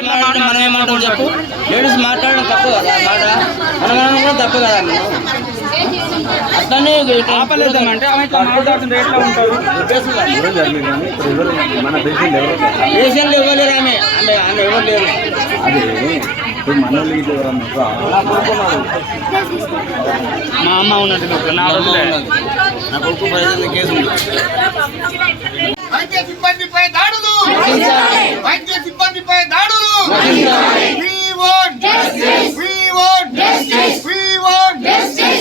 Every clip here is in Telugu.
మనం ఏమంటాం చెప్పు? లేడీస్ మాట్లాడడం తప్పు కదా, మాట మనం కూడా తప్పు కదా. అట్లనే ఆపలేదామంటే ఆమె ఇట్లా మాట్లాడుతుంటే ఎట్లా ఉంటారు? దేశంలో ఇవ్వలేరు ఆమె, ఆమె ఎవరు లేరు. మా అమ్మ ఉన్నట్టు నా రోజులే నా కొడుకు ప్రజల కేసు ఉంది. వైద్య సిబ్బందిపై దాడులు, వైద్య సిబ్బందిపై దాడులు.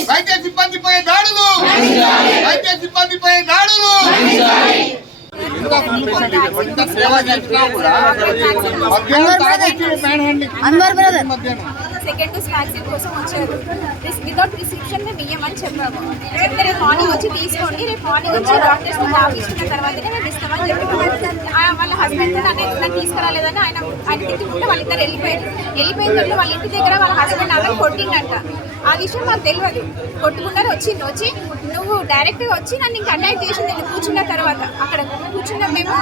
వైద్య సిబ్బందిపై దాడులు, వైద్య సిబ్బందిపై దాడులు. సేవ చేసినా కూడా సెకండ్ డోస్ వ్యాక్సిన్ కోసం వచ్చారు. వితౌట్ ప్రిస్క్రిప్షన్ మేము ఇయ్యమని చెప్పాము. చెప్తే రేపు మార్నింగ్ వచ్చి తీసుకోండి, రేపు మార్నింగ్ వచ్చి డాక్టర్స్ తీసుకున్న తర్వాతనే మేము ఇస్తామని చెప్పి వాళ్ళ హస్బెండ్ నన్ను తీసుకురాలేదని ఆయన తిట్టుకుంటే వాళ్ళిద్దరు వెళ్ళిపోయిన తర్వాత వాళ్ళ ఇంటి దగ్గర వాళ్ళ హస్బెండ్ ఆమె కొట్టిందంట. ఆ విషయం మాకు తెలియదు. కొట్టుకున్నారు, వచ్చి నువ్వు డైరెక్ట్గా వచ్చి నన్ను ఇంకా అటాక్ చేసింది. నేను కూర్చున్న తర్వాత అక్కడ కూర్చున్న మేము,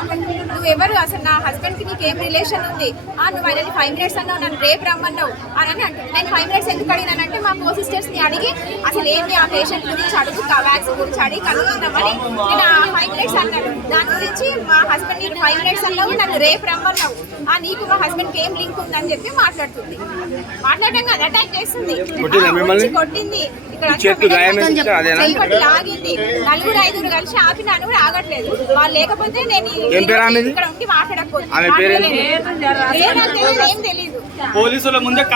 నువ్వు ఎవరు అసలు, నా హస్బెండ్కి నీకు ఏం రిలేషన్ ఉంది, నువ్వు ఆయన 5 minutes అన్నావు, నన్ను రేపు రమ్మన్నావు అని అంటే నేను 5 minutes ఎందుకు అడిగినానంటే మా కో సిస్టర్స్ని అడిగి అసలు ఏంటి ఆ పేషెంట్ గురించి అడుగు, వ్యాక్సిన్ గురించి అడిగి కనుగొందామని నేను 5 minutes అన్నాను. దాని గురించి మా హస్బెండ్ నీకు 5 minutes అన్నావు, నన్ను రేపు రమ్మన్నావు, నీకు మా హస్బెండ్కి ఏం లింక్ ఉందని చెప్పి మాట్లాడుతుంది. మాట్లాడడం అటాక్ చేస్తుంది, కొట్టింది. ఇక్కడ లాగింది. 4-5 కలిసి ఆపినాను కూడా ఆగట్లేదు. వాళ్ళు లేకపోతే నేను ఇక్కడ ఉండి మాట్లాడకపోతే ఏం తెలీదు. పోలీసుల ముందే